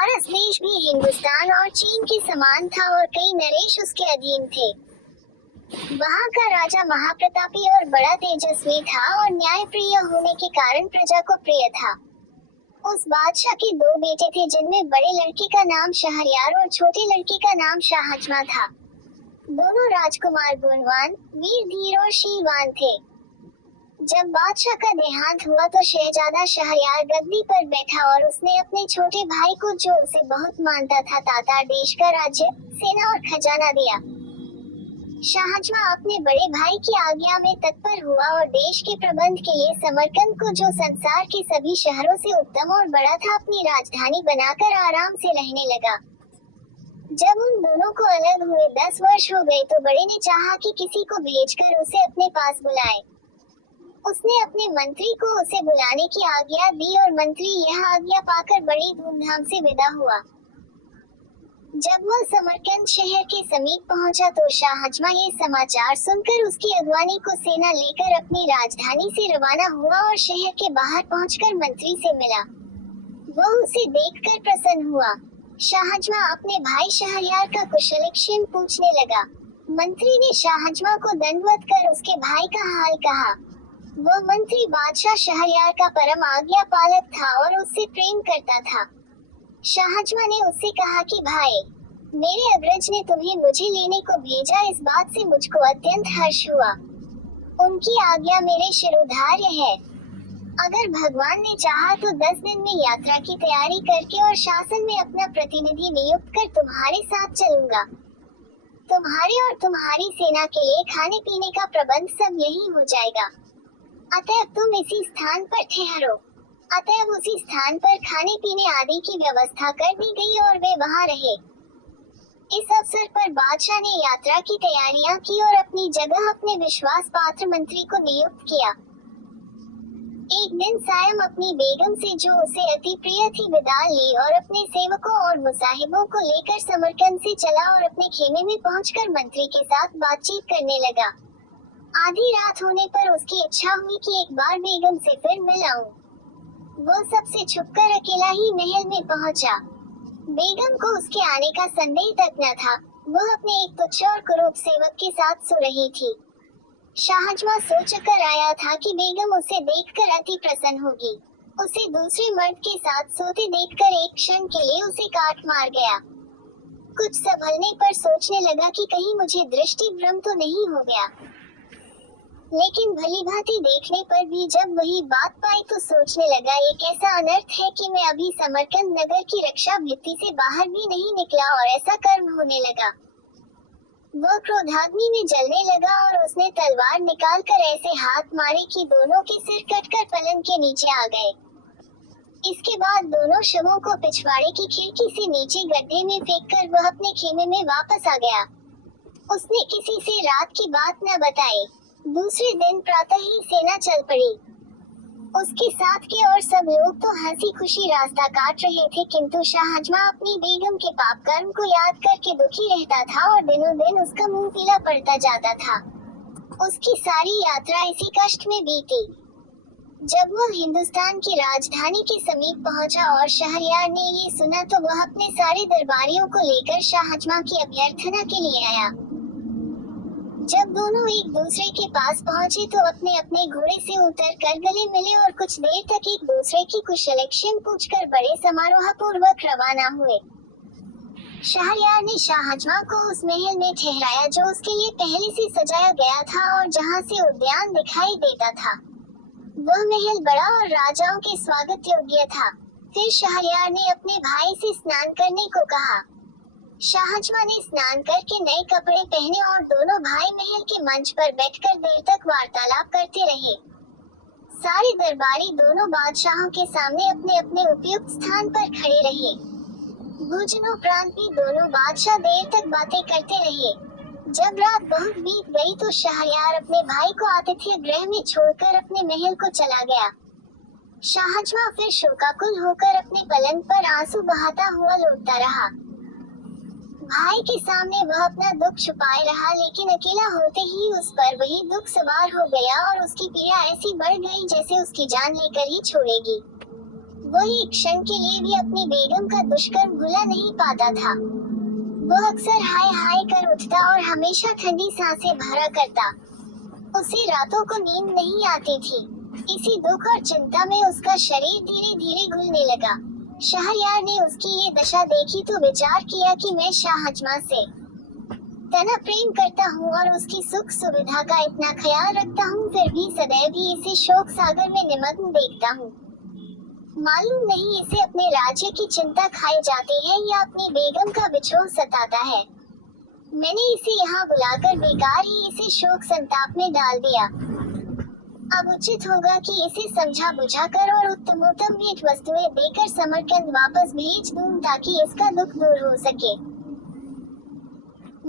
पारस देश भी हिंदुस्तान और चीन के समान था और कई नरेश उसके अधीन थे। वहाँ का राजा महाप्रतापी और बड़ा तेजस्वी था और न्यायप्रिय होने के कारण प्रजा को प्रिय था। उस बादशाह के दो बेटे थे जिनमें बड़े लड़के का नाम शहरयार और छोटे लड़के का नाम शाहजमा था। दोनों राजकुमार गुणवान, वीर धीर और शीलवान थे। जब बादशाह का देहांत हुआ तो शहजादा शहरयार गद्दी पर बैठा और उसने अपने छोटे भाई को, जो उसे बहुत मानता था, तातार देश का राज्य, सेना और खजाना दिया। शाहजमा अपने बड़े भाई की आज्ञा में तत्पर हुआ और देश के प्रबंध के लिए समरकंद को, जो संसार के सभी शहरों से उत्तम और बड़ा था, अपनी राजधानी बनाकर आराम से रहने लगा। जब उन दोनों को अलग हुए 10 वर्ष हो गए तो बड़े ने चाहा कि किसी को भेजकर उसे अपने पास बुलाए। उसने अपने मंत्री को उसे बुलाने की आज्ञा दी और मंत्री यह आज्ञा पाकर बड़ी धूमधाम से विदा हुआ। जब वह समरकंद शहर के समीप पहुंचा तो शाहजमा ये समाचार सुनकर उसकी अगवानी को सेना लेकर अपनी राजधानी से रवाना हुआ और शहर के बाहर पहुंचकर मंत्री से मिला। वह उसे देखकर प्रसन्न हुआ। शाहजमा अपने भाई शहरयार का कुशलक्षेम पूछने लगा। मंत्री ने शाहजमा को दंडवत कर उसके भाई का हाल कहा। वह मंत्री बादशाह शहरयार का परम आज्ञा पालक था और उससे प्रेम करता था। शाहजमा ने उससे कहा कि भाई, मेरे अग्रज ने तुम्हें मुझे लेने को भेजा, इस बात से मुझको अत्यंत हर्ष हुआ। उनकी आज्ञा मेरे शिरोधार्य है। अगर भगवान ने चाहा तो 10 दिन में यात्रा की तैयारी करके और शासन में अपना प्रतिनिधि नियुक्त कर तुम्हारे साथ चलूंगा। तुम्हारे और तुम्हारी सेना के लिए खाने पीने का प्रबंध सब यही हो जाएगा। अतएव तुम इसी स्थान पर ठहरो। अतएव उसी स्थान पर खाने पीने आदि की व्यवस्था कर दी गई और वे वहां रहे। इस अवसर पर बादशाह ने यात्रा की तैयारियां की और अपनी जगह अपने विश्वास पात्र मंत्री को नियुक्त किया। एक दिन सायं अपनी बेगम से, जो उसे अति प्रिय थी, विदा ली और अपने सेवकों और मुसाहिबों को लेकर समरकंद से चला और अपने खेमे में पहुंचकर मंत्री के साथ बातचीत करने लगा। आधी रात होने पर उसकी इच्छा हुई कि एक बार बेगम से फिर मिल आऊं। वो सबसे छुपकर अकेला ही महल में पहुंचा। बेगम को उसके आने का संदेह तक न था। वह अपने एक तुच्छ और कुरूप सेवक के साथ सो रही थी। शाहजमा सोच कर आया था कि बेगम उसे देखकर अति प्रसन्न होगी। उसे दूसरे मर्द के साथ सोते देखकर एक क्षण के लिए उसे काट मार गया। कुछ संभलने पर सोचने लगा कि कहीं मुझे दृष्टि भ्रम तो नहीं हो गया। लेकिन भली भांति देखने पर भी जब वही बात पाई तो सोचने लगा, ये कैसा अनर्थ है कि मैं अभी समरकंद नगर की रक्षा भित्ति से बाहर भी नहीं निकला और ऐसा कर्म होने लगा। वह क्रोधाग्नि में जलने लगा और उसने तलवार निकालकर ऐसे हाथ मारे कि दोनों के सिर कटकर पलंग के नीचे आ गए। इसके बाद दोनों शवों को पिछवाड़े की खिड़की से नीचे गड्ढे में फेंककर वह अपने खेमे में वापस आ गया। उसने किसी से रात की बात न बताई। दूसरे दिन प्रातः ही सेना चल पड़ी। उसके साथ के और सब लोग तो हंसी खुशी रास्ता काट रहे थे, किंतु शाहजमा अपनी बेगम के पाप कर्म को याद करके दुखी रहता था और दिनों दिन उसका मुंह पीला पड़ता जाता था। उसकी सारी यात्रा इसी कष्ट में बीती। जब वह हिंदुस्तान की राजधानी के समीप पहुंचा और शहरयार ने ये सुना तो वह अपने सारे दरबारियों को लेकर शाहजमा की अभ्यर्थना के लिए आया। जब दोनों एक दूसरे के पास पहुंचे तो अपने अपने घोड़े से उतर कर गले मिले और कुछ देर तक एक दूसरे की कुशलक्षेम पूछकर बड़े समारोह पूर्वक रवाना हुए। शहरयार ने शाहजमा को उस महल में ठहराया जो उसके लिए पहले से सजाया गया था और जहां से उद्यान दिखाई देता था। वह महल बड़ा और राजाओं के स्वागत योग्य था। फिर शहरयार ने अपने भाई से स्नान करने को कहा। शाहजमा ने स्नान करके नए कपड़े पहने और दोनों भाई महल के मंच पर बैठकर देर तक वार्तालाप करते रहे। सारे दरबारी दोनों बादशाहों के सामने अपने अपने उपयुक्त स्थान पर खड़े रहे। भोजनोपरांत भी दोनों बादशाह देर तक बातें करते रहे। जब रात बहुत बीत गई तो शहरयार अपने भाई को आतिथ्य गृह में छोड़कर अपने महल को चला गया। शाहजमा फिर शोकाकुल होकर अपने पलंग पर आंसू बहाता हुआ लौटता रहा। भाई के सामने वह अपना दुख छुपाए रहा, लेकिन अकेला होते ही उस पर वही दुख सवार हो गया और उसकी पीड़ा ऐसी बढ़ गई जैसे उसकी जान लेकर ही छोड़ेगी। वो एक क्षण के लिए भी अपनी बेगम का दुष्कर्म भुला नहीं पाता था। वो अक्सर हाय हाय कर उठता और हमेशा ठंडी सांसें भरा करता। उसे रातों को नींद नहीं आती थी। इसी दुख और चिंता में उसका शरीर धीरे धीरे घुलने लगा। शहरयार ने उसकी ये दशा देखी तो विचार किया कि मैं शाहजमा से तना प्रेम करता हूँ और उसकी सुख सुविधा का इतना ख्याल रखता हूँ, फिर भी सदैव ही इसे शोक सागर में निमग्न देखता हूँ। मालूम नहीं इसे अपने राज्य की चिंता खाई जाती है या अपनी बेगम का विछोह सताता है। मैंने इसे यहाँ बुलाकर बेकार ही इसे शोक संताप में डाल दिया। अब उचित होगा कि इसे समझा बुझाकर और उत्तमोत्तम भेंट वस्तुएं देकर समरकंद वापस भेज दूं ताकि इसका दुख दूर हो सके।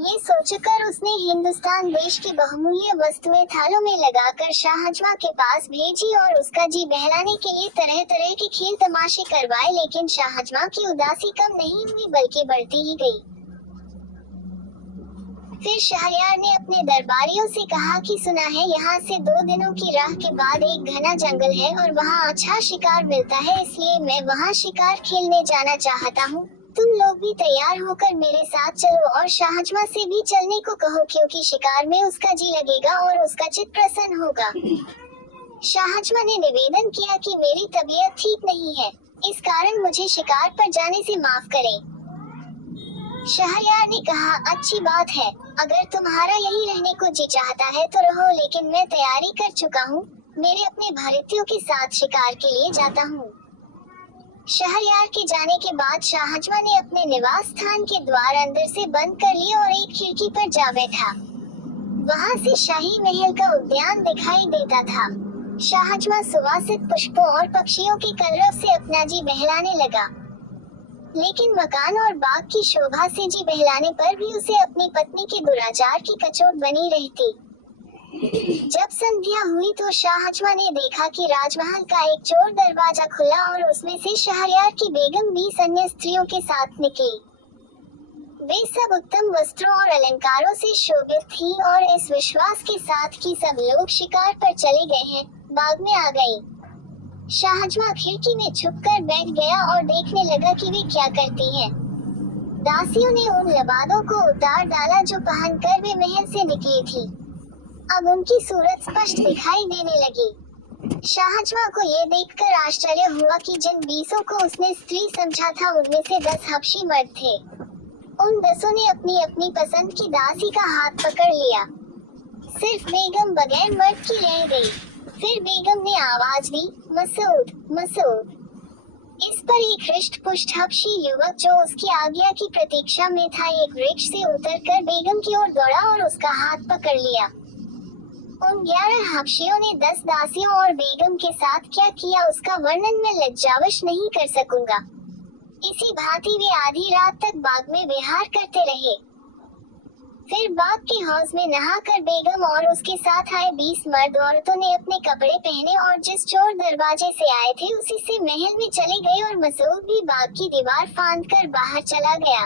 ये सोचकर उसने हिंदुस्तान देश की बहुमूल्य वस्तुएं थालों में लगाकर शाहजमा के पास भेजी और उसका जी बहलाने के लिए तरह तरह के खेल तमाशे करवाए, लेकिन शाहजमा की उदासी कम नहीं हुई बल्कि बढ़ती ही गई। फिर शहरयार ने अपने दरबारियों से कहा कि सुना है यहाँ से 2 दिनों की राह के बाद एक घना जंगल है और वहाँ अच्छा शिकार मिलता है, इसलिए मैं वहाँ शिकार खेलने जाना चाहता हूँ। तुम लोग भी तैयार होकर मेरे साथ चलो और शाहजमा से भी चलने को कहो, क्योंकि शिकार में उसका जी लगेगा और उसका चित्त प्रसन्न होगा। शाहजमा ने निवेदन किया कि मेरी तबीयत ठीक नहीं है, इस कारण मुझे शिकार पर जाने से माफ करें। शहरयार ने कहा, अच्छी बात है, अगर तुम्हारा यही रहने को जी चाहता है तो रहो, लेकिन मैं तैयारी कर चुका हूँ, मेरे अपने भृत्यों के साथ शिकार के लिए जाता हूँ। शहरयार के जाने के बाद शाहजमा ने अपने निवास स्थान के द्वार अंदर से बंद कर लिए और एक खिड़की पर जा बैठा। वहाँ से शाही महल का उद्यान दिखाई देता था। शाहजमा सुवासित पुष्पों और पक्षियों के कलरव से अपना जी बहलाने लगा, लेकिन मकान और बाग की शोभा से जी बहलाने पर भी उसे अपनी पत्नी के दुराचार की कचोट बनी रहती। जब संध्या हुई तो शाहजमा ने देखा कि राजमहल का एक चोर दरवाजा खुला और उसमें से शहरयार की बेगम 20 अन्य स्त्रियों के साथ निकली। वे सब उत्तम वस्त्रों और अलंकारों से शोभित थी और इस विश्वास के साथ कि सब लोग शिकार पर चले गए हैं, बाग में आ गई। शाहजमा खिड़की में छुपकर बैठ गया और देखने लगा कि वे क्या करती हैं। दासियों ने उन लबादों को उतार डाला जो पहनकर वे महल से निकली थी। अब उनकी सूरत स्पष्ट दिखाई देने लगी। शाहजमा को ये देखकर आश्चर्य हुआ कि जिन 20 को उसने स्त्री समझा था उनमें से 10 हबशी मर्द थे। उन 10 ने अपनी अपनी पसंद की दासी का हाथ पकड़ लिया। सिर्फ बेगम बगैर मर्द की रह गई। फिर बेगम ने आवाज दी, मसूद, मसूद। इस पर एक हृष्ट पुष्ट हबशी युवक जो उसकी आज्ञा की प्रतीक्षा में था एक वृक्ष से उतरकर बेगम की ओर दौड़ा और उसका हाथ पकड़ लिया। उन 11 हबशियों ने 10 दासियों और बेगम के साथ क्या किया उसका वर्णन मैं लज्जावश नहीं कर सकूंगा। इसी भांति वे आधी रात तक बाग में विहार करते रहे। फिर बाग के हौज में नहाकर बेगम और उसके साथ आए 20 मर्द औरतों ने अपने कपड़े पहने और जिस चोर दरवाजे से आए थे उसी से महल में चले गए और मसूद भी बाग की दीवार फांदकर बाहर चला गया।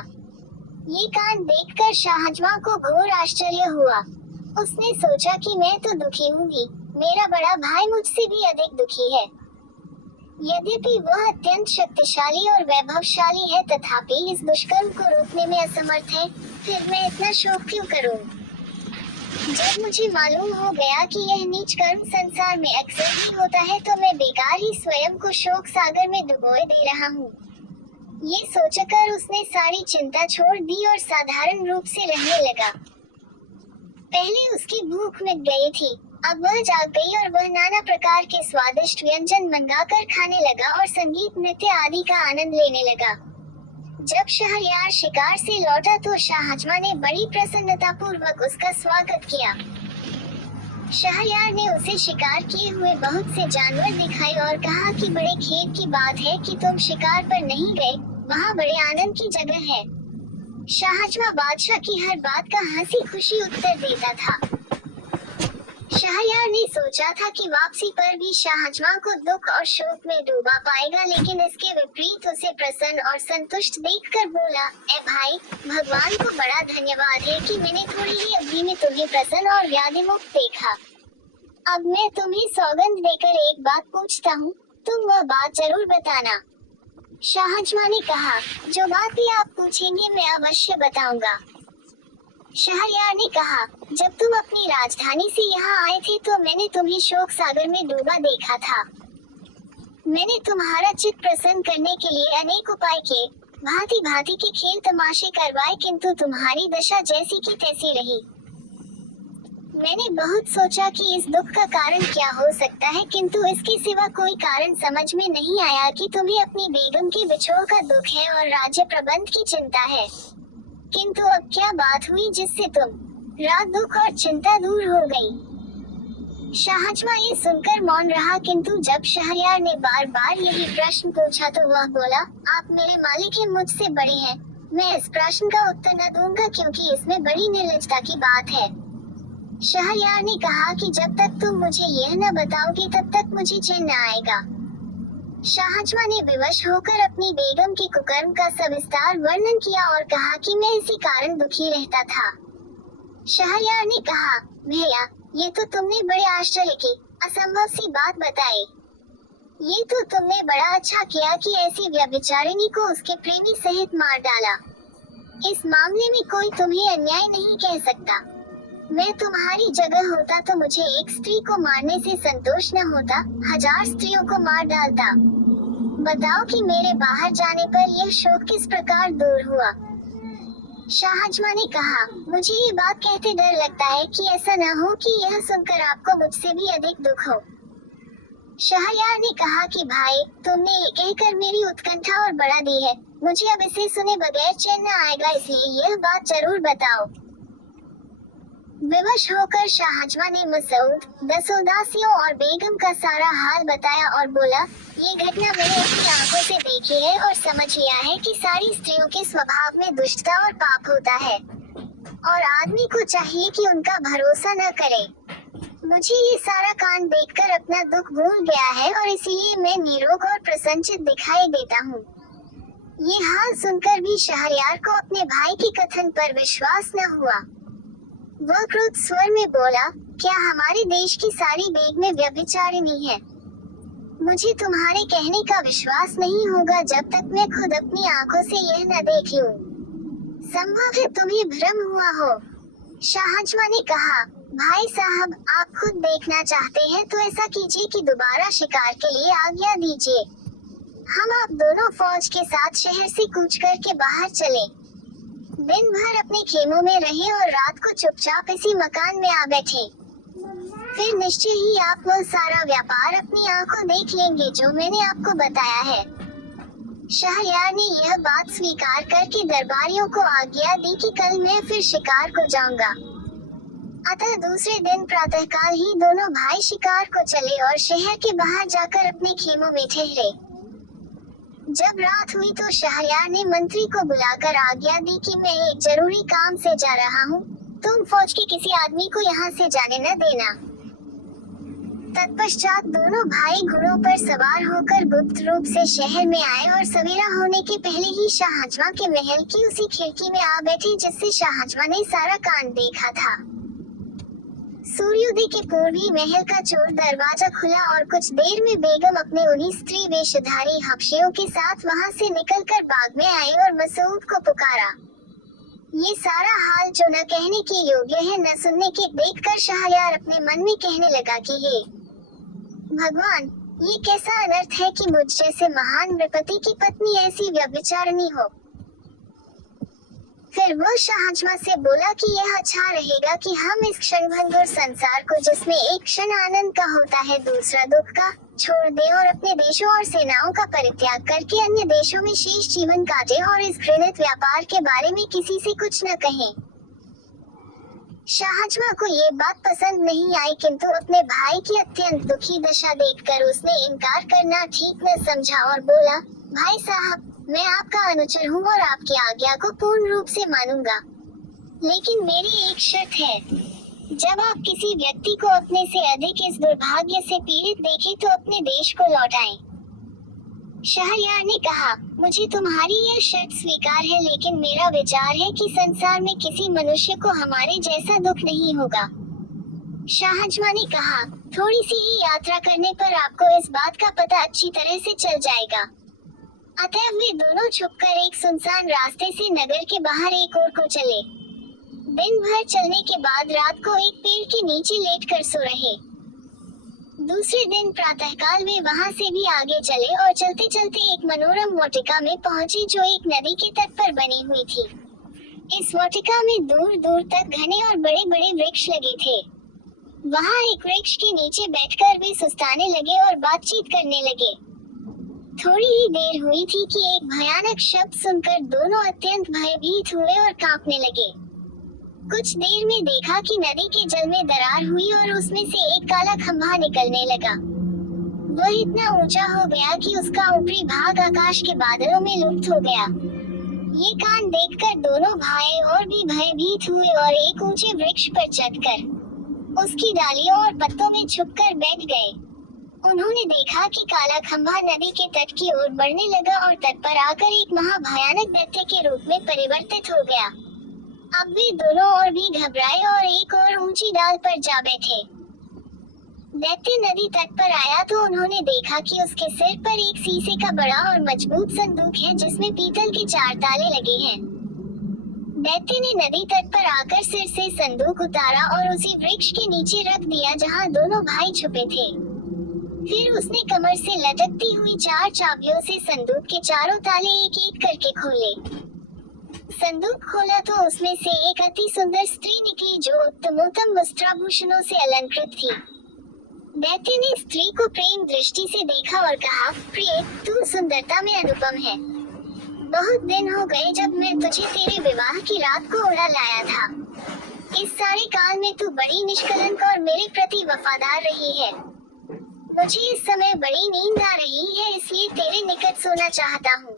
ये कांड देखकर शाहजमा को घोर आश्चर्य हुआ। उसने सोचा कि मैं तो दुखी हूँगी, मेरा बड़ा भाई मुझसे भी अधिक दुखी है। यद्यपि वह अत्यंत शक्तिशाली और वैभवशाली है, तथापि इस दुष्कर्म को रोकने में असमर्थ है। फिर मैं इतना शोक क्यों करूं? जब मुझे मालूम हो गया कि यह नीच कर्म संसार में अक्सर ही होता है तो मैं बेकार ही स्वयं को शोक सागर में डुबोए दे रहा हूँ। ये सोचकर उसने सारी चिंता छोड़ दी और साधारण रूप से रहने लगा। पहले उसकी भूख मिट गई थी, अब वह जाग गई और वह नाना प्रकार के स्वादिष्ट व्यंजन मंगाकर खाने लगा और संगीत नृत्य आदि का आनंद लेने लगा। जब शहरयार शिकार से लौटा तो शाहजमा ने बड़ी प्रसन्नता पूर्वक उसका स्वागत किया। शहरयार ने उसे शिकार किए हुए बहुत से जानवर दिखाए और कहा कि बड़े खेद की बात है कि तुम शिकार पर नहीं गए, वहाँ बड़े आनंद की जगह है। शाहजमा बादशाह की हर बात का हंसी खुशी उत्तर देता था। शहरयार ने सोचा था कि वापसी पर भी शाहजमा को दुख और शोक में डूबा पाएगा, लेकिन इसके विपरीत उसे प्रसन्न और संतुष्ट देखकर बोला, ए भाई, भगवान को बड़ा धन्यवाद है कि मैंने थोड़ी ही अवधि में तुम्हें प्रसन्न और व्याधिमुक्त देखा। अब मैं तुम्हें सौगंध देकर एक बात पूछता हूँ, तुम वह बात जरूर बताना। शाहजमा ने कहा, जो बात भी आप पूछेंगे मैं अवश्य बताऊंगा। शहरयार ने कहा, जब तुम अपनी राजधानी से यहाँ आए थे तो मैंने तुम्हें शोक सागर में डूबा देखा था। मैंने तुम्हारा चित्त प्रसन्न करने के लिए अनेक उपाय किए, भांति भांति के खेल तमाशे करवाए, किंतु तुम्हारी दशा जैसी की तैसी रही। मैंने बहुत सोचा कि इस दुख का कारण क्या हो सकता है, किंतु इसके सिवा कोई कारण समझ में नहीं आया कि तुम्हें अपनी बेगम के बिछोह का दुख है और राज्य प्रबंध की चिंता है। किंतु अब क्या बात हुई जिससे तुम रात दुख और चिंता दूर हो गई। शाहजमा ये सुनकर मौन रहा, किंतु जब शहरयार ने बार बार यही प्रश्न पूछा तो वह बोला, आप मेरे मालिक हैं, मुझसे बड़े हैं, मैं इस प्रश्न का उत्तर न दूंगा क्योंकि इसमें बड़ी निर्लजता की बात है। शहरयार ने कहा कि जब तक तुम मुझे यह न बताओगे तब तक मुझे चैन न आएगा। शाहजमा ने विवश होकर अपनी बेगम के कुकर्म का सविस्तार वर्णन किया और कहा कि मैं इसी कारण दुखी रहता था। शहरयार ने कहा, भैया, ये तो तुमने बड़े आश्चर्य की असंभव सी बात बताई। ये तो तुमने बड़ा अच्छा किया कि ऐसी व्यभिचारिणी को उसके प्रेमी सहित मार डाला। इस मामले में कोई तुम्हें अन्याय नहीं कह सकता। मैं तुम्हारी जगह होता तो मुझे एक स्त्री को मारने से संतोष न होता, 1000 स्त्रियों को मार डालता। बताओ कि मेरे बाहर जाने पर यह शोक किस प्रकार दूर हुआ। शाहजमा ने कहा, मुझे ये बात कहते डर लगता है कि ऐसा न हो कि यह सुनकर आपको मुझसे भी अधिक दुख हो। शहरयार ने कहा कि भाई, तुमने ये कहकर मेरी उत्कंठा और बढ़ा दी है, मुझे अब इसे सुने बगैर चैन न आएगा, इसलिए यह बात जरूर बताओ। विवश होकर शाहजमा ने मसूद, 10 दासियों और बेगम का सारा हाल बताया और बोला, ये घटना मैंने अपनी आंखों से देखी है और समझ लिया है कि सारी स्त्रियों के स्वभाव में दुष्टता और पाप होता है और आदमी को चाहिए कि उनका भरोसा न करे। मुझे ये सारा कांड देखकर अपना दुख भूल गया है और इसलिए मैं निरोग और प्रसन्नचित दिखाई देता हूँ। ये हाल सुनकर भी शहरयार को अपने भाई के कथन पर विश्वास न हुआ। वह क्रोध स्वर में बोला, क्या हमारे देश की सारी बेग में व्यभिचारिणी है? मुझे तुम्हारे कहने का विश्वास नहीं होगा जब तक मैं खुद अपनी आंखों से यह न देख लूं। संभव है तुम्हें भ्रम हुआ हो। शाहजमा ने कहा, भाई साहब, आप खुद देखना चाहते हैं तो ऐसा कीजिए कि दोबारा शिकार के लिए आज्ञा दीजिए। हम आप दोनों फौज के साथ शहर से कूच करके बाहर चले। दिन भर अपने खेमों में रहे और रात को चुपचाप इसी मकान में आ बैठे। फिर निश्चय ही आप वह सारा व्यापार अपनी आंखों देख लेंगे जो मैंने आपको बताया है। शहरयार ने यह बात स्वीकार करके दरबारियों को आज्ञा दी कि कल मैं फिर शिकार को जाऊंगा। अतः दूसरे दिन प्रातःकाल ही दोनों भाई शिकार को चले और शहर के बाहर जाकर अपने खेमों में ठहरे। जब रात हुई तो शहरयार ने मंत्री को बुलाकर आज्ञा दी कि मैं एक जरूरी काम से जा रहा हूँ, तुम फौज के किसी आदमी को यहाँ से जाने न देना। तत्पश्चात दोनों भाई घोड़ों पर सवार होकर गुप्त रूप से शहर में आए और सवेरा होने के पहले ही शाहजमा के महल की उसी खिड़की में आ बैठे जिससे शाहजमा ने सारा कांड देखा था। सूर्योदय के पूर्व ही महल का चोर दरवाजा खुला और कुछ देर में बेगम अपने उन्हीं स्त्री वेशधारी हबशियों के साथ वहां से निकलकर बाग में आई और मसूद को पुकारा। ये सारा हाल जो न कहने के योग्य है न सुनने के देखकर शहरयार अपने मन में कहने लगा कि हे भगवान, ये कैसा अनर्थ है कि मुझ जैसे महान नृपति की पत्नी ऐसी व्यभिचारिणी हो। फिर वो शाहजमा से बोला कि यह अच्छा रहेगा कि हम इस क्षणभंगुर संसार को, जिसमें एक क्षण आनंद का होता है दूसरा दुख का, छोड़ दें और अपने देशों और सेनाओं का परित्याग करके अन्य देशों में शेष जीवन काटें और इस घृणित व्यापार के बारे में किसी से कुछ न कहें। शाहजमा को ये बात पसंद नहीं आई, किंतु अपने भाई की अत्यंत दुखी दशा देखकर उसने इनकार करना ठीक न समझा और बोला, भाई साहब, मैं आपका अनुचर हूँ और आपकी आज्ञा को पूर्ण रूप से मानूंगा, लेकिन मेरी एक शर्त है। जब आप किसी व्यक्ति को अपने से अधिक इस दुर्भाग्य से पीड़ित देखें तो अपने देश को लौटाएं। शहरयार ने कहा, मुझे तुम्हारी यह शर्त स्वीकार है, लेकिन मेरा विचार है कि संसार में किसी मनुष्य को हमारे जैसा दुख नहीं होगा। शाहजमा ने कहा, थोड़ी सी ही यात्रा करने पर आपको इस बात का पता अच्छी तरह से चल जाएगा। अतएव वे दोनों छुपकर एक सुनसान रास्ते से नगर के बाहर एक ओर को चले। दिन भर चलने के बाद रात को एक पेड़ के नीचे लेटकर सो रहे। दूसरे दिन प्रातःकाल वे वहां से भी आगे चले और चलते चलते एक मनोरम वाटिका में पहुंचे जो एक नदी के तट पर बनी हुई थी। इस वाटिका में दूर दूर तक घने और बड़े बड़े वृक्ष लगे थे। वहां एक वृक्ष के नीचे बैठकर वे सुस्ताने लगे और बातचीत करने लगे। थोड़ी ही देर हुई थी कि एक भयानक शब्द सुनकर दोनों अत्यंत भयभीत हुए और कांपने लगे। कुछ देर में देखा कि नदी के जल में दरार हुई और उसमें से एक काला खंभा निकलने लगा। वह इतना ऊंचा हो गया कि उसका ऊपरी भाग आकाश के बादलों में लुप्त हो गया। ये कांड देखकर दोनों भाई और भी भयभीत हुए और एक ऊंचे वृक्ष पर चढ़कर उसकी डालियों और पत्तों में छुपकर बैठ गए। उन्होंने देखा कि काला खंभा नदी के तट की ओर बढ़ने लगा और तट पर आकर एक महाभयानक दैत्य के रूप में परिवर्तित हो गया। अब वे दोनों और भी घबराए और एक और ऊंची डाल पर जा बैठे। दैत्य नदी तट पर आया तो उन्होंने देखा कि उसके सिर पर एक शीशे का बड़ा और मजबूत संदूक है जिसमें पीतल के 4 ताले लगे हैं। दैत्य ने नदी तट पर आकर सिर से संदूक उतारा और उसी वृक्ष के नीचे रख दिया जहां दोनों भाई छुपे थे। फिर उसने कमर से लटकती हुई 4 चाबियों से संदूक के चारों ताले एक एक करके खोले। संदूक खोला तो उसमें से एक अति सुंदर स्त्री निकली जो उत्तमोत्तम वस्त्राभूषणों से अलंकृत थी। दैत्य ने स्त्री को प्रेम दृष्टि से देखा और कहा, प्रिय, तू सुंदरता में अनुपम है। बहुत दिन हो गए जब मैं तुझे तेरे विवाह की रात को उड़ा लाया था। इस सारे काल में तू बड़ी निष्कलंक और मेरे प्रति वफादार रही है। मुझे इस समय बड़ी नींद आ रही है, इसलिए तेरे निकट सोना चाहता हूँ।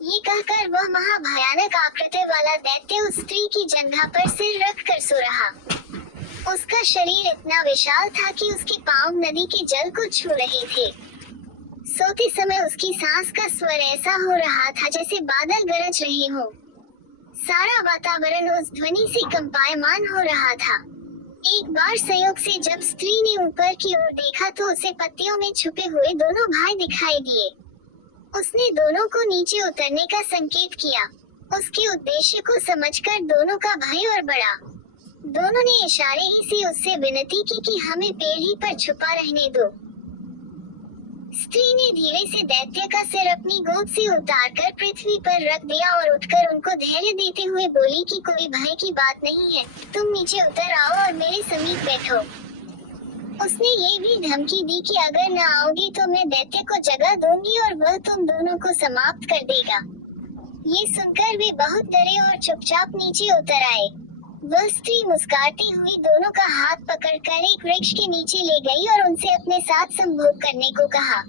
ये कहकर वह महाभयानक आकृति वाला दैत्य उस स्त्री की जंघा पर सिर रख कर सो रहा। उसका शरीर इतना विशाल था कि उसके पांव नदी के जल को छू रहे थे। सोते समय उसकी सांस का स्वर ऐसा हो रहा था जैसे बादल गरज रहे हों। सारा वातावरण उस ध्वनि से कंपायमान हो रहा था। एक बार संयोग से जब स्त्री ने ऊपर की ओर देखा तो उसे पत्तियों में छुपे हुए दोनों भाई दिखाई दिए। उसने दोनों को नीचे उतरने का संकेत किया। उसके उद्देश्य को समझकर दोनों का भय और बढ़ा। दोनों ने इशारे ही से उससे विनती की कि हमें पेड़ ही पर छुपा रहने दो। स्त्री ने धीरे से दैत्य का सिर अपनी गोद से उतारकर पृथ्वी पर रख दिया और उठकर उनको धैर्य देते हुए बोली कि कोई भय की बात नहीं है, तुम नीचे उतर आओ और मेरे समीप बैठो। उसने ये भी धमकी दी कि अगर न आओगी तो मैं दैत्य को जगह दूंगी और वह तुम दोनों को समाप्त कर देगा। ये सुनकर वे बहुत डरे और चुपचाप नीचे उतर आए। वह स्त्री मुस्कुराती हुई दोनों का हाथ पकड़कर एक वृक्ष के नीचे ले गई और उनसे अपने साथ संभोग करने को कहा।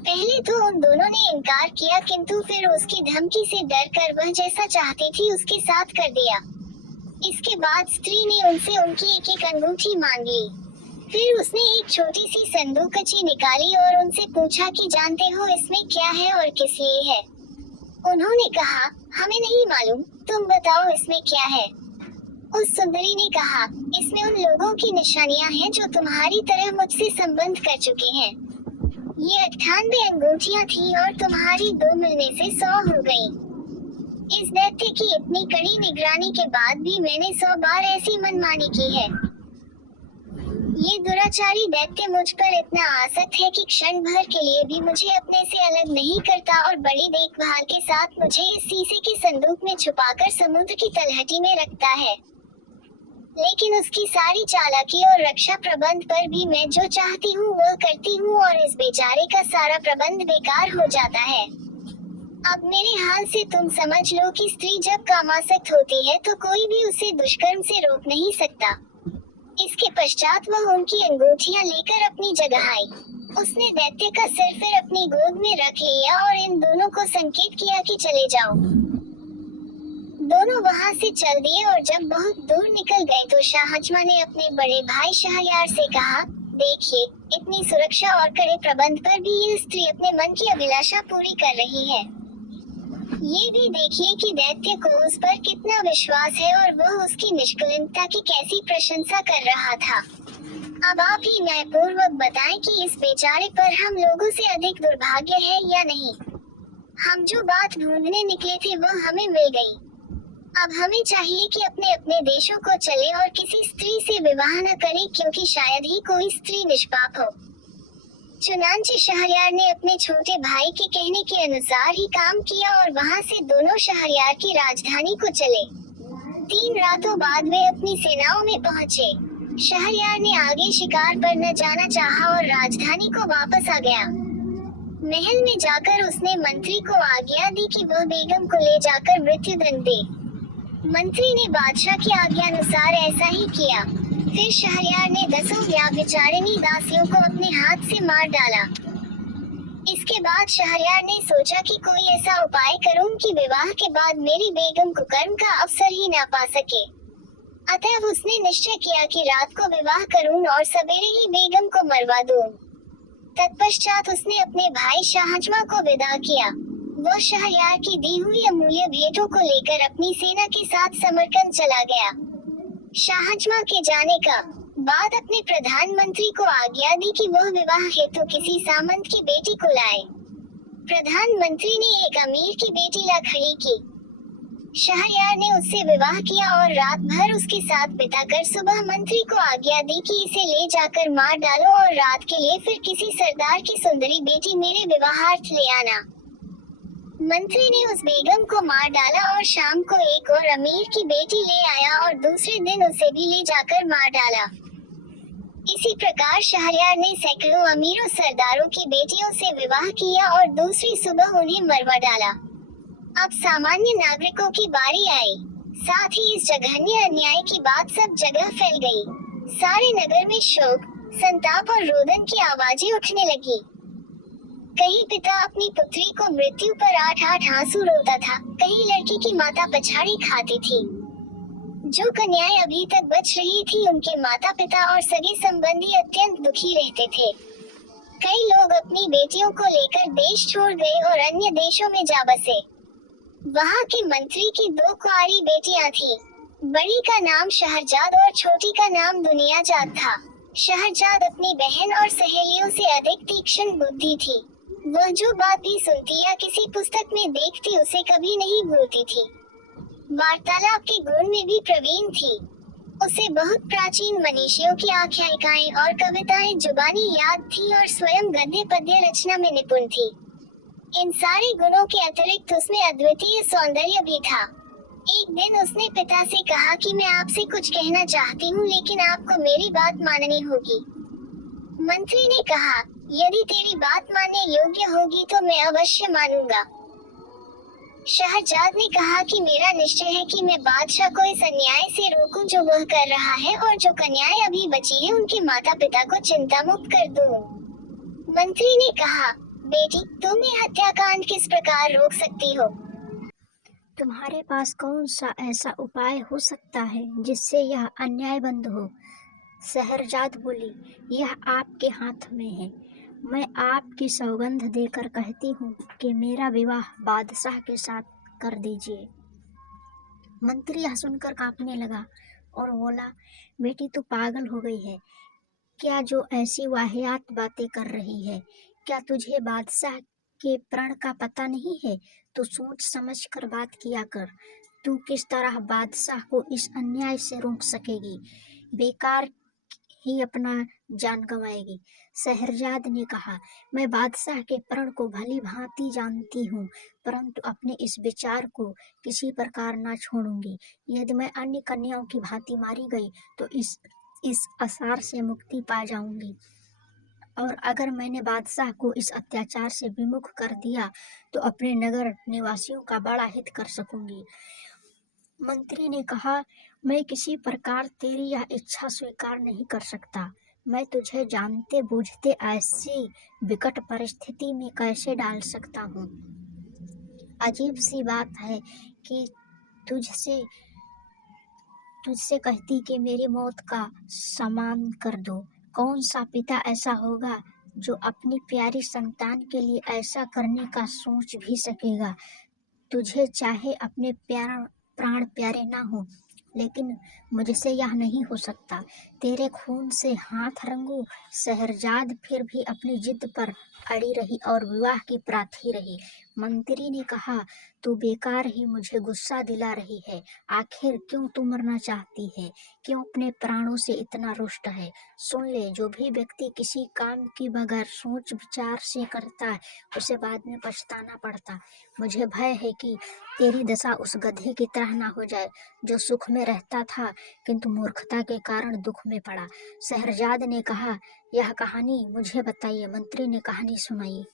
पहले तो उन दोनों ने इनकार किया, किंतु फिर उसकी धमकी से डरकर वह जैसा चाहती थी उसके साथ कर दिया। इसके बाद स्त्री ने उनसे उनकी एक एक अंगूठी मांग ली। फिर उसने एक छोटी सी संदूकची निकाली और उनसे पूछा कि जानते हो इसमें क्या है और किस लिए है। उन्होंने कहा, हमें नहीं मालूम, तुम बताओ इसमें क्या है। उस सुंदरी ने कहा, इसमें उन लोगों की निशानियां हैं जो तुम्हारी तरह मुझसे संबंध कर चुके हैं। ये 98 अंगूठियां थी और तुम्हारी 2 मिलने से 100 हो गई। इस दैत्य की इतनी कड़ी निगरानी के बाद भी मैंने 100 बार ऐसी मनमानी की है। ये दुराचारी दैत्य मुझ पर इतना आसक्त है कि क्षण भर के लिए भी मुझे अपने से अलग नहीं करता और बड़ी देखभाल के साथ मुझे इस शीशे के संदूक में छुपाकर समुद्र की तलहटी में रखता है। लेकिन उसकी सारी चालाकी और रक्षा प्रबंध पर भी मैं जो चाहती हूँ वह करती हूँ और इस बेचारे का सारा प्रबंध बेकार हो जाता है। अब मेरे हाल से तुम समझ लो कि स्त्री जब कामासक्त होती है तो कोई भी उसे दुष्कर्म से रोक नहीं सकता। इसके पश्चात वह उनकी अंगूठियां लेकर अपनी जगह आई। उसने दैत्य का सिर फिर अपनी गोद में रख लिया और इन दोनों को संकेत किया कि चले जाओ। दोनों वहां से चल दिए और जब बहुत दूर निकल गए तो शाहजमा ने अपने बड़े भाई शहरयार से कहा, देखिए, इतनी सुरक्षा और कड़े प्रबंध पर भी यह स्त्री अपने मन की अभिलाषा पूरी कर रही है। ये भी देखिए कि दैत्य को उस पर कितना विश्वास है और वह उसकी निष्कलंकता की कैसी प्रशंसा कर रहा था। अब आप ही न्यायपूर्वक बताएं कि इस बेचारे पर हम लोगों से अधिक दुर्भाग्य है या नहीं। हम जो बात ढूंढने निकले थे वह हमें मिल गई। अब हमें चाहिए कि अपने अपने देशों को चले और किसी स्त्री से विवाह न करें, क्योंकि शायद ही कोई स्त्री निष्पाप हो। चुनांचे शहरयार ने अपने छोटे भाई के कहने के अनुसार ही काम किया और वहां से दोनों शहरयार की राजधानी को चले। 3 रातों बाद वे अपनी सेनाओं में पहुंचे। शहरयार ने आगे शिकार पर न जाना चाहा और राजधानी को वापस आ गया। महल में जाकर उसने मंत्री को आज्ञा दी कि वह बेगम को ले जाकर मृत्युदंड दे। मंत्री ने बादशाह की आज्ञानुसार ऐसा ही किया। फिर शहरयार ने 10 व्यभिचारिणी दासियों को अपने हाथ से मार डाला। इसके बाद शहरयार ने सोचा कि कोई ऐसा उपाय करूं कि विवाह के बाद मेरी बेगम कुकर्म का अवसर ही ना पा सके। अतः उसने निश्चय किया कि रात को विवाह करूं और सवेरे ही बेगम को मरवा दूं। तत्पश्चात उसने अपने भाई शाहजमा को विदा किया। वह शहरयार की दी हुई अमूल्य भेंटों को लेकर अपनी सेना के साथ समरकंद चला गया। शाहजमा के जाने का बाद अपने प्रधानमंत्री को आज्ञा दी कि वह विवाह हेतु किसी सामंत की बेटी को लाए। प्रधानमंत्री ने एक अमीर की बेटी ला खड़ी की। शहरयार ने उससे विवाह किया और रात भर उसके साथ बिताकर सुबह मंत्री को आज्ञा दी कि इसे ले जाकर मार डालो और रात के लिए फिर किसी सरदार की सुंदरी बेटी मेरे विवाहार्थ ले आना। मंत्री ने उस बेगम को मार डाला और शाम को एक और अमीर की बेटी ले आया और दूसरे दिन उसे भी ले जाकर मार डाला। इसी प्रकार शहरयार ने सैकड़ों अमीरों सरदारों की बेटियों से विवाह किया और दूसरी सुबह उन्हें मरवा डाला। अब सामान्य नागरिकों की बारी आई। साथ ही इस जघन्य अन्याय की बात सब जगह फैल गई। सारे नगर में शोक, संताप और रोदन की आवाजें उठने लगी। कहीं पिता अपनी पुत्री को मृत्यु पर 8-8 आंसू रोता था, कहीं लड़की की माता पछाड़ी खाती थी। जो कन्याएं अभी तक बच रही थी उनके माता पिता और सगे संबंधी अत्यंत दुखी रहते थे। कई लोग अपनी बेटियों को लेकर देश छोड़ गए और अन्य देशों में जा बसे। वहाँ के मंत्री की 2 कुंवारी बेटियां थीं। बड़ी का नाम शहरजाद और छोटी का नाम दुनियाजाद था। शहरजाद अपनी बहन और सहेलियों से अधिक तीक्ष्ण बुद्धि थी। वह जो बात भी सुनती या किसी पुस्तक में देखती उसे कभी नहीं भूलती थी। वार्तालाप के गुण में भी प्रवीण थी। उसे बहुत प्राचीन मनीषियों की आख्यायिकाएं और कविताएं जुबानी याद थी और स्वयं गद्य पद्य रचना में निपुण थी। इन सारे गुणों के अतिरिक्त उसमें अद्वितीय सौंदर्य भी था। एक दिन उसने पिता से कहा कि मैं आपसे कुछ कहना चाहती हूँ, लेकिन आपको मेरी बात माननी होगी। मंत्री ने कहा, यदि तेरी बात मानने योग्य होगी तो मैं अवश्य मानूंगा। शहरजाद ने कहा कि मेरा निश्चय है कि मैं बादशाह को इस अन्याय से रोकूं जो वह कर रहा है और जो कन्याएं अभी बची है उनके माता पिता को चिंता मुक्त कर दूं। मंत्री ने कहा, बेटी, तुम ये हत्याकांड किस प्रकार रोक सकती हो? तुम्हारे पास कौन सा ऐसा उपाय हो सकता है जिससे यह अन्याय बंद हो? शहरजाद बोली, यह आपके हाथ में है। मैं आपकी सौगंध देकर कहती हूँ कि मेरा विवाह बादशाह के साथ कर दीजिए। मंत्री यह सुनकर कांपने लगा और बोला, बेटी तू पागल हो गई है क्या जो ऐसी वाहियात बातें कर रही है? क्या तुझे बादशाह के प्रण का पता नहीं है? तू सोच समझ कर बात किया कर। तू किस तरह बादशाह को इस अन्याय से रोक सकेगी? बेकार ही अपना जान गंवाएगी। शहरजाद ने कहा, मैं बादशाह के प्रण को भली भांति जानती हूँ, परंतु अपने इस विचार को किसी प्रकार न छोड़ूंगी। यदि मैं अन्य कन्याओं की भांति मारी गई तो इस आसार से मुक्ति पा जाऊंगी, और अगर मैंने बादशाह को इस अत्याचार से विमुख कर दिया तो अपने नगर निवासियों का बड़ा हित कर सकूंगी। मंत्री ने कहा, मैं किसी प्रकार तेरी यह इच्छा स्वीकार नहीं कर सकता। मैं तुझे जानते बूझते ऐसी विकट परिस्थिति में कैसे डाल सकता हूँ? अजीब सी बात है कि तुझसे कहती कि मेरी मौत का सामान कर दो। कौन सा पिता ऐसा होगा जो अपनी प्यारी संतान के लिए ऐसा करने का सोच भी सकेगा? तुझे चाहे अपने प्राण प्यारे ना हो, लेकिन मुझसे यह नहीं हो सकता। तेरे खून से हाथ रंगूं। शहरजाद फिर भी अपनी जिद पर अड़ी रही और विवाह की प्रार्थी रही। मंत्री ने कहा, तू बेकार ही मुझे गुस्सा दिला रही है। आखिर क्यों तू मरना चाहती है? क्यों अपने प्राणों से इतना रुष्ट है? सुन ले, जो भी व्यक्ति किसी काम की बगैर सोच विचार से करता है, उसे बाद में पछताना पड़ता। मुझे भय है कि तेरी दशा उस गधे की तरह ना हो जाए, जो सुख में रहता था किंतु मूर्खता के कारण दुख में पड़ा। शहरजाद ने कहा, यह कहानी मुझे बताइए। मंत्री ने कहानी सुनाई।